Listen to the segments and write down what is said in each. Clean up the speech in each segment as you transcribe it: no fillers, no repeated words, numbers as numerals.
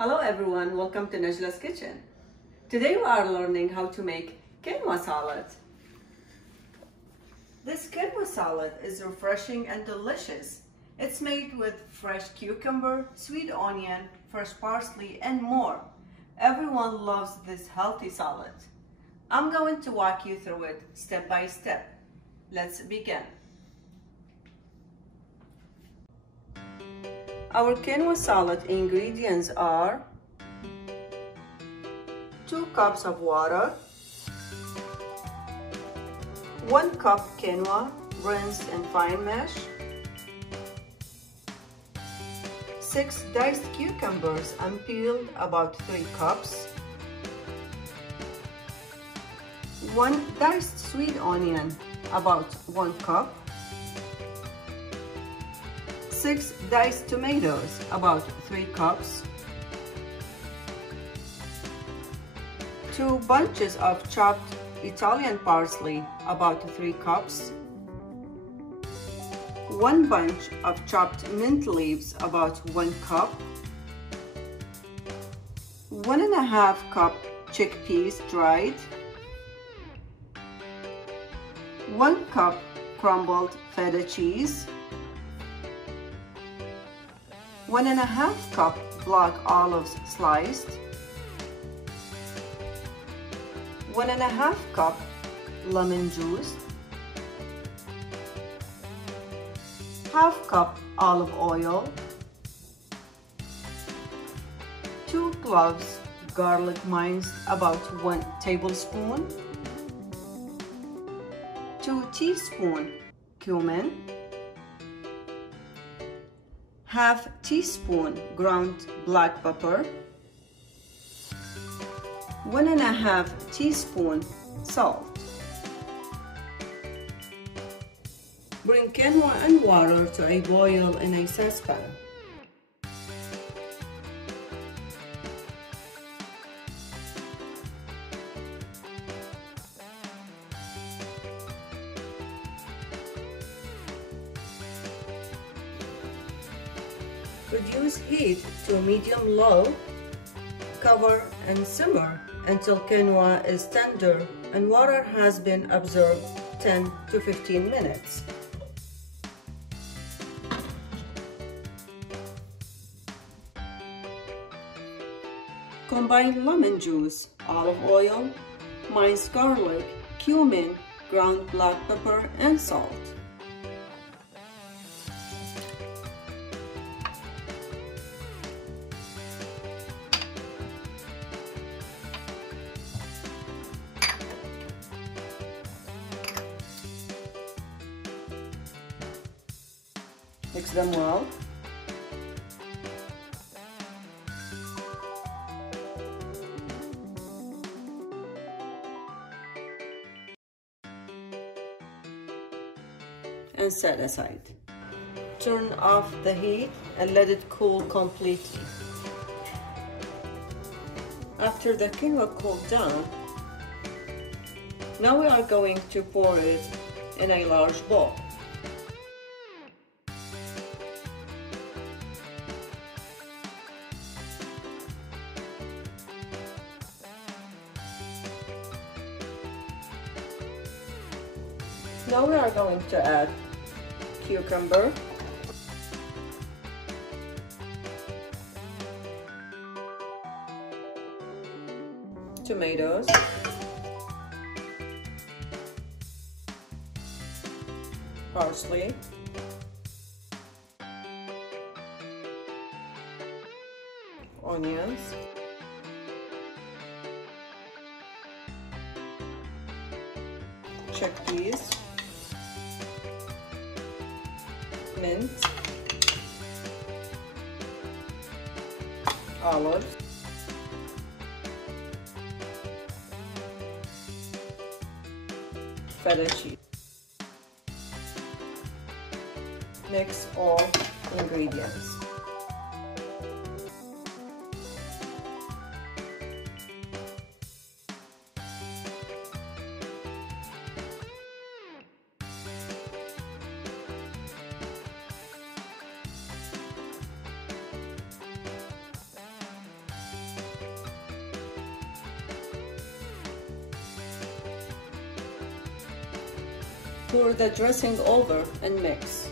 Hello everyone, welcome to Najla's Kitchen. Today we are learning how to make quinoa salad. This quinoa salad is refreshing and delicious. It's made with fresh cucumber, sweet onion, fresh parsley, and more. Everyone loves this healthy salad. I'm going to walk you through it step by step. Let's begin. Our quinoa salad ingredients are 2 cups of water, 1 cup quinoa rinsed in fine mesh, 6 diced cucumbers unpeeled about 3 cups, 1 diced sweet onion about 1 cup, 6 diced tomatoes, about 3 cups, 2 bunches of chopped Italian parsley, about 3 cups, 1 bunch of chopped mint leaves, about 1 cup, 1½ cup chickpeas dried, 1 cup crumbled feta cheese, 1½ cup black olives sliced, 1½ cup lemon juice, ½ cup olive oil, 2 cloves garlic minced, about 1 tablespoon, 2 teaspoons cumin, ½ teaspoon ground black pepper, 1½ teaspoon salt. Bring quinoa and water to a boil in a saucepan. Reduce heat to medium-low, cover and simmer until quinoa is tender and water has been absorbed 10 to 15 minutes. Combine lemon juice, olive oil, minced garlic, cumin, ground black pepper, and salt. Mix them well. And set aside. Turn off the heat and let it cool completely. After the quinoa cooled down, now we are going to pour it in a large bowl. Now we are going to add cucumber, tomatoes, parsley, onions, chickpeas, mint, olives, feta cheese. Mix all ingredients. Pour the dressing over and mix.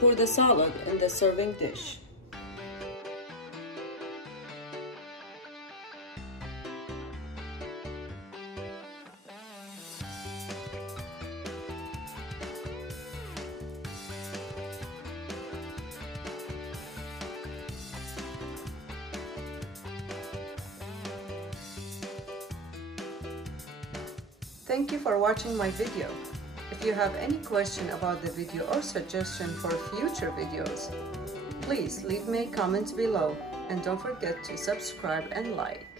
Pour the salad in the serving dish. Thank you for watching my video. If you have any question about the video or suggestion for future videos, please leave me comments below and don't forget to subscribe and like.